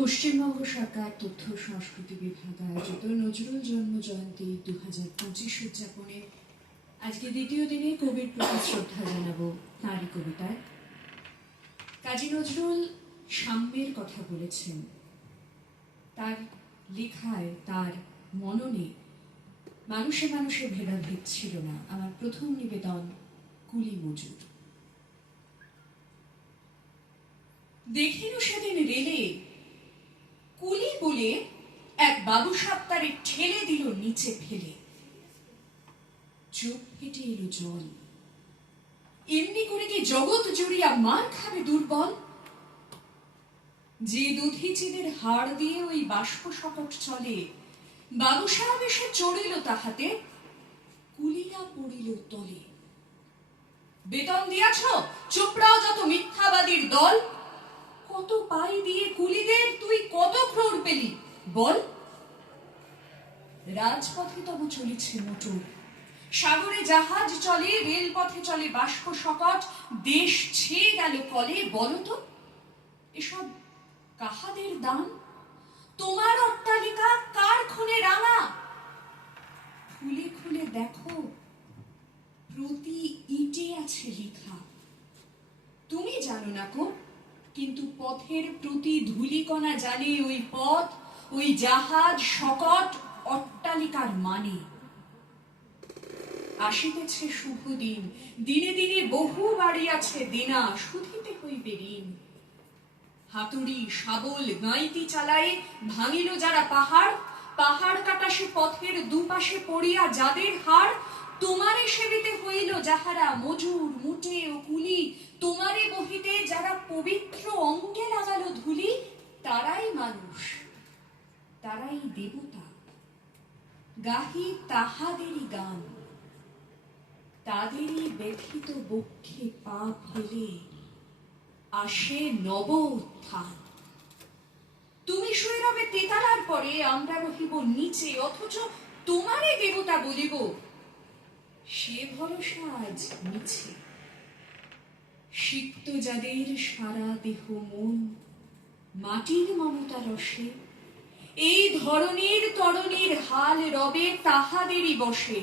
পশ্চিমবঙ্গ সরকার তথ্য সংস্কৃতি বিভাগ আয়োজিত নজরুল জন্ম জয়ন্তী দু হাজার পঁচিশ উদযাপনে আজকে দ্বিতীয় দিনে কবির প্রতি শ্রদ্ধা জানাব তাঁরই কবিতায়। কাজী নজরুল সাম্যের কথা বলেছেন। তার লেখায়, তার মননে মানুষে মানুষে ভেদাভেদ ছিল না। আমার প্রথম নিবেদন, কুলি মজুর। দেখিনু সেদিন রেলে বলে এক বাবু সাত্তারে ঠেলে দিল নিচে ফেলে। চোখ ফেটে এলো জল। এমনি করে কি জগৎ জুড়িয়া মার খাবে দুর্বল? যে দুধিচিদের হাড় দিয়ে ওই বাষ্প শকট চলে বাবু সাহেব এসে চড়িল তাহাতে, কুলিয়া পড়িল তলে। বেতন দিয়াছ? চোপড়াও যত মিথ্যাবাদীর দল। কত পাই দিয়ে কুলিদের তুই কত ক্রোড় পেলি? বল। রাজপথে তবু চলেছে মোটর। সাগরে জাহাজ চলে, রেলপথে চলে বাষ্প শকট দেশ ছেয়ে গেল কলে, বলো তো, এসব কাহাদের দান? তোমার অট্টালিকা কার খুনে রাঙা? খুলে খুলে দেখো, প্রতি ইটে আছে লেখা। তুমি জানো না কো, কিন্তু পথের প্রতি ধূলিকণা জানে ওই পথ ওই জাহাজ শকট অট্টালিকার মানে। আসিতেছে শুভ দিন দিনে দিনে বহু বাড়ি আছে দিনা শুধিতে হইবে ঋণ। হাতুড়ি শাবল গাইতি চালায়ে, ভাঙিল যারা পাহাড় পাহাড় কাটা সে পথের দুপাশে পড়িয়া যাদের হাড়, তোমারে সেবিতে হইল যাহারা মজুর, মুটে ও কুলি, তোমারে বহিতে যারা পবিত্র অঙ্গে লাগালো ধুলি তারাই মানুষ তারাই দেবতা গাহি তাহাদেরই গান। তাদেরই ব্যথিত বক্ষে পা ফেলে আসে নব উত্থান। তুমি শুয়ে তেতালার পরে আমরা রহিব নিচে, অথচ তোমারে দেবতা বলিব, সে ভরসা আজ মিছে। সিক্ত যাদের সারা দেহ মন, মাটির মমতা রসে এই ধরনের তরণীর হাল রবে তাহাদেরই বসে।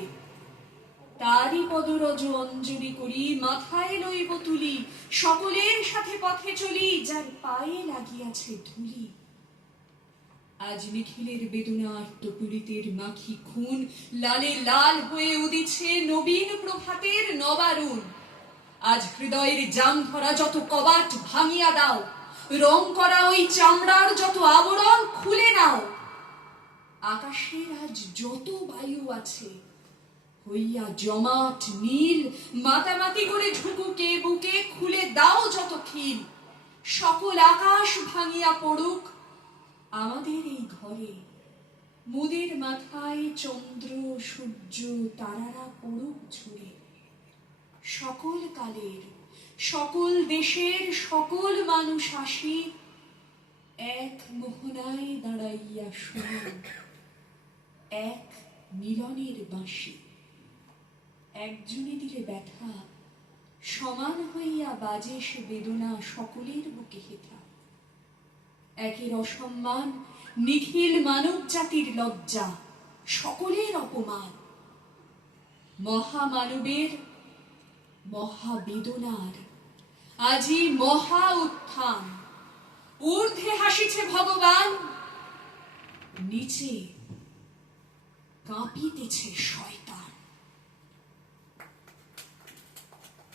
তারই পদরজ অঞ্জলি করি, মাথায় লইব তুলি, সকলের সাথে পথে চলি, যার পায়ে লাগিয়াছে ধুলি। আজ নিখিলের বেদনার্ত পীড়িতের মাখি খুন, লালে লাল হয়ে উদিছে নবীন প্রভাতের নবারুণ। আজ হৃদয়ের জাম ধরা যত কবাট ভাঙিয়া দাও রং করা ওই চামড়ার যত আবরণ, খুলে নাও। আকাশের আজ যত বায়ু আছে, হইয়া জমাট নীল, মাতামাতি করে ঢুকুকে বুকে, খুলে দাও যত খিল সকল আকাশ ভাঙিয়া পড়ুক, আমাদের এই ঘরে। মুদের মাথায় চন্দ্র, সূর্য, তারারা পড়ুক ঝরে। সকল কালের সকল দেশের সকল মানুষ আসি, এক মোহনায় দাঁড়াইয়া শুনুন এক মিলনের বাঁশি। একজনে দিলে ব্যথা, সমান হইয়া বাজে সে বেদনা সকলের বুকে হেথা। একের অসম্মান, নিখিল মানব জাতির লজ্জা, সকলের অপমান। মহামানবের মহাবেদনার আজি মহা উত্থান। ঊর্ধ্বে হাসিছে ভগবান। নিচে কাঁপিতেছে শয়তান।